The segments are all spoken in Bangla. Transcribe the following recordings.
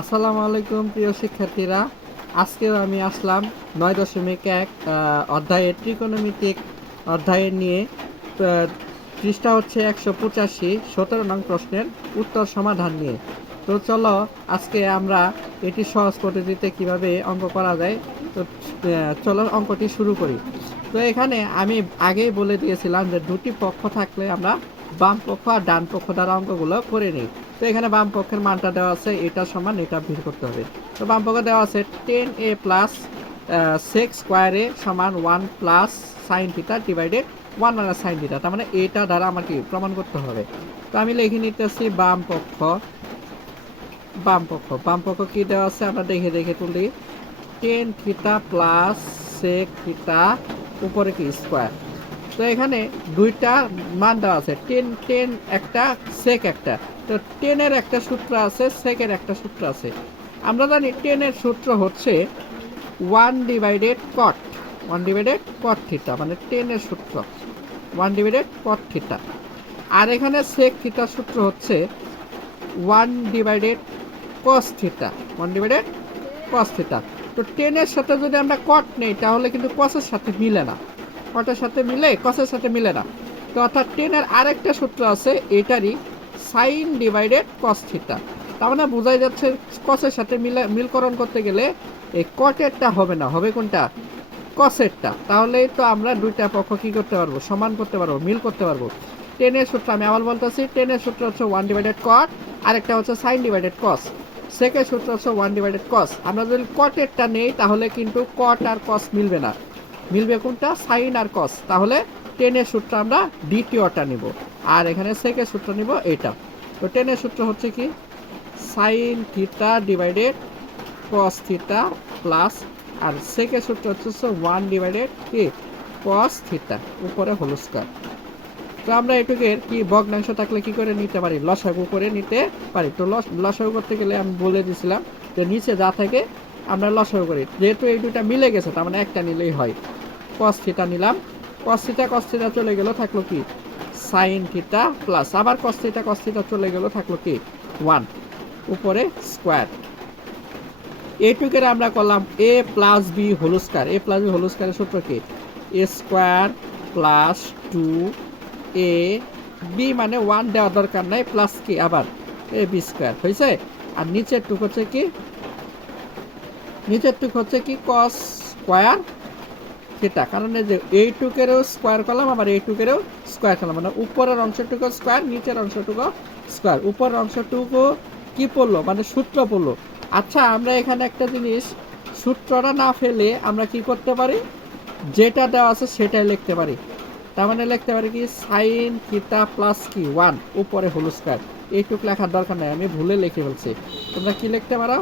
আসসালামু আলাইকুম, প্রিয় শিক্ষার্থীরা। আজকেও আমি আসলাম নয় দশমিক এক অধ্যায়ের ত্রিকোণমিতিক অধ্যায়ের নিয়ে। পৃষ্ঠা হচ্ছে একশো পঁচাশি, সতেরো নং প্রশ্নের উত্তর সমাধান নিয়ে। তো চলো, আজকে আমরা এটি সহজ পদ্ধতিতে কীভাবে অঙ্ক করা যায়, তো চলো অঙ্কটি শুরু করি। তো এখানে আমি আগেই বলে দিয়েছিলাম যে দুটি পক্ষ থাকলে আমরা বাম পক্ষ আর ডান পক্ষ দ্বারা অঙ্কগুলো করে নিই। তো এখানে বাম পক্ষের মানটা দেওয়া আছে, এটা সমান, এটা বের করতে হবে। তো বাম পক্ষে দেওয়া আছে tan A plus sec square A সমান one plus sine theta divided one minus sine theta তার মানে এটা দ্বারা আমাকে প্রমাণ করতে হবে। তো আমি লিখে নিতেছি বাম পক্ষ বাম পক্ষ। বাম পক্ষ কি দেওয়া আছে? আমরা দেখে দেখে তুলি। Tan theta plus sec theta উপরে কি স্কোয়ার তো এখানে দুইটা মান দেওয়া আছে। টেন টেন একটা সেক একটা। তো টেনের একটা সূত্র আছে সেকের একটা সূত্র আছে। আমরা জানি টেনের সূত্র হচ্ছে one divided cot one divided cot theta মানে টেনের সূত্র। ওয়ান ডিভাইডেড কট থিটা আর এখানে সেক থিটার সূত্র হচ্ছে one divided cos theta one divided cos theta তো টেনের সাথে যদি আমরা কট নেই, তাহলে কিন্তু কসের সাথে মিলে না। কটের সাথে মিলে, কসের সাথে মিলে না। তো অর্থাৎ টেনের আরেকটা সূত্র আছে, এটারই সাইন ডিভাইডেড কস থিটা। তার মানে বোঝাই যাচ্ছে কসের সাথে মিলে, মিলকরণ করতে গেলে এই কটেরটা হবে না, হবে কোনটা? কসেরটা। তাহলেই তো আমরা দুইটা পক্ষ কী করতে পারব? সমান করতে পারব, মিল করতে পারব। টেনের সূত্র আমি আবার বলতেছি, টেনের সূত্র হচ্ছে ওয়ান ডিভাইডেড কট আরেকটা হচ্ছে সাইন ডিভাইডেড কস সেকেন্ড সূত্র হচ্ছে ওয়ান ডিভাইডেড কস আমরা যদি কটেরটা নেই, তাহলে কিন্তু কট আর কস মিলবে না। মিলবে কোনটা? সাইন আর কস তাহলে টেনের সূত্র আমরা দ্বিতীয়টা নিব। আর এখানে সেকেন্ড সূত্র নিব এটা। তো টেনের সূত্র হচ্ছে কি? Sine theta divided cos theta plus আর সেকেন্ড সূত্র হচ্ছে ওয়ান ডিভাইডেড কি? কস থিটা উপরে হোল স্কয়ার তো আমরা এটুকের কি ভগ্নাংশ থাকলে কি করে নিতে পারি? লসাগু করে নিতে পারি। তো লস লসাগু করতে গেলে আমি বলে দিয়েছিলাম যে নিচে যা থাকে আমরা লসাগু করি। যেহেতু এই দুটা মিলে গেছে, তার মানে একটা নিলেই হয়। কস থিটা নিলাম। কস থিটা কস চলে গেল, থাকল কি? সাইন থিটা প্লাস আবার কস থিটা চলে গেল, থাকল কি? ওয়ান উপরে স্কোয়ার এইটুকের আমরা করলাম A plus B whole square A plus B whole স্কয়ারের সূত্র কি? A square plus two A B মানে ওয়ান দেওয়ার দরকার নাই প্লাস কি? আবার এ বি স্কোয়ার হয়েছে আর নিচের টুক হচ্ছে কি? নিচের টুক হচ্ছে কি? কস স্কোয়ার থিটা কারণ যে এইটুকেরও স্কোয়ার করলাম আবার এইটুকেরও স্কোয়ার করলাম মানে উপরের অংশটুকু স্কোয়ার নিচের অংশটুকু স্কোয়ার উপরের অংশটুকু কি পড়ল? মানে সূত্র পড়ল। আচ্ছা আমরা এখানে একটা জিনিস, সূত্রটা না ফেলে আমরা কি করতে পারি? যেটা দেওয়া আছে সেটাই লিখতে পারি। তার মানে লিখতে পারি কি সাইন থিটা প্লাস কি? ওয়ান উপরে হোল স্কোয়ার এইটুক লেখার দরকার নাই, আমি ভুলে লিখে ফেলছি। তোমরা কি লিখতে পারো?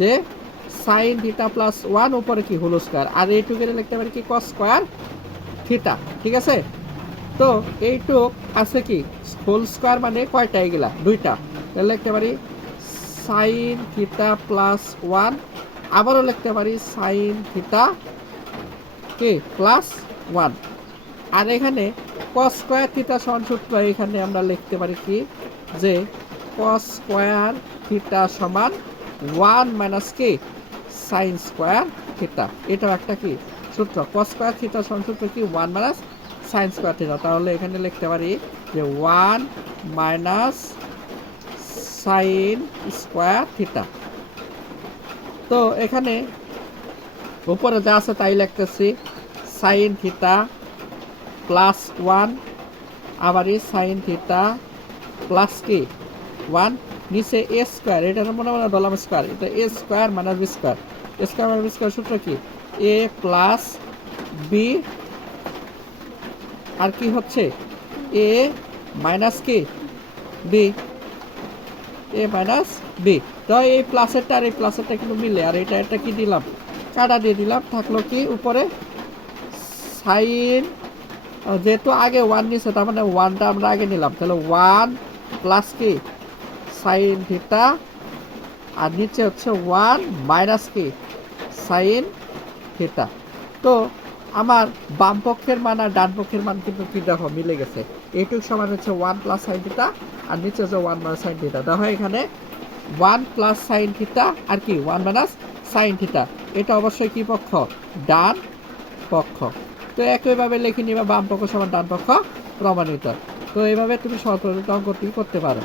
যে সাইন থিটা প্লাস ওয়ান উপরে কি হোল স্কোয়ার আর এইটুকের লিখতে পারি কি কস স্কয়ার থিটা ঠিক আছে? তো এইটুক আছে কি? হোল স্কোয়ার মানে কয়টা এগুলা? দুইটা। তাহলে লিখতে পারি সাইন থিটা প্লাস ওয়ান আবারও লিখতে পারি সাইন থিটা কে প্লাস ওয়ান আর এখানে কস স্কোয়ার থিটা সমান সূত্র এখানে আমরা লিখতে পারি কি? যে কস স্কোয়ার থিটা সমান ওয়ান মাইনাস কে সাইন স্কোয়ার থিটা এটাও একটা কি? সূত্র। কস স্কোয়ার থিটা সূত্র কি? One minus sine square theta তাহলে এখানে লিখতে পারি যে one minus sine square theta তো এখানে উপরে যা আছে তাই লিখতেছি। সাইন থিটা প্লাস ওয়ান আবার এই সাইন থিটা প্লাস কি? ওয়ান নিচে এ স্কোয়ার এটা মনে মনে বললাম স্কোয়ার এটা A square minus B square A square minus B square সূত্র কি? এ প্লাস বি আর কি হচ্ছে? এ মাইনাস কি? বি এ মাইনাস বি তো এই প্লাসেরটা আর এই প্লাসেরটা কিন্তু মিলে, আর এটা এটা কি দিলাম? কাটা দিয়ে দিলাম, থাকল কি উপরে? সাইন যেহেতু আগে ওয়ান নিছে, তার মানে ওয়ানটা আমরা আগে নিলাম। তাহলে ওয়ান প্লাস কি? সাইন থিটা, আর নিচে হচ্ছে ওয়ান মাইনাস কি? Sine theta. তো আমার বাম পক্ষের মান আর ডান পক্ষের মান কিন্তু কি দেখো, মিলে গেছে। এইটুক সমান হচ্ছে ওয়ান প্লাস সাইন থিটা, আর নিচে হচ্ছে ওয়ান মাইনাস সাইন থিটা। দেখো এখানে ওয়ান প্লাস সাইন থিটা আর কি, ওয়ান মাইনাস সাইন থিতা এটা অবশ্যই কি পক্ষ? ডান পক্ষ। তো একইভাবে লিখে নিবা বাম পক্ষ সমান ডান পক্ষ প্রমাণিত। তো এইভাবে তুমি সরল অঙ্কটি করতে পারো।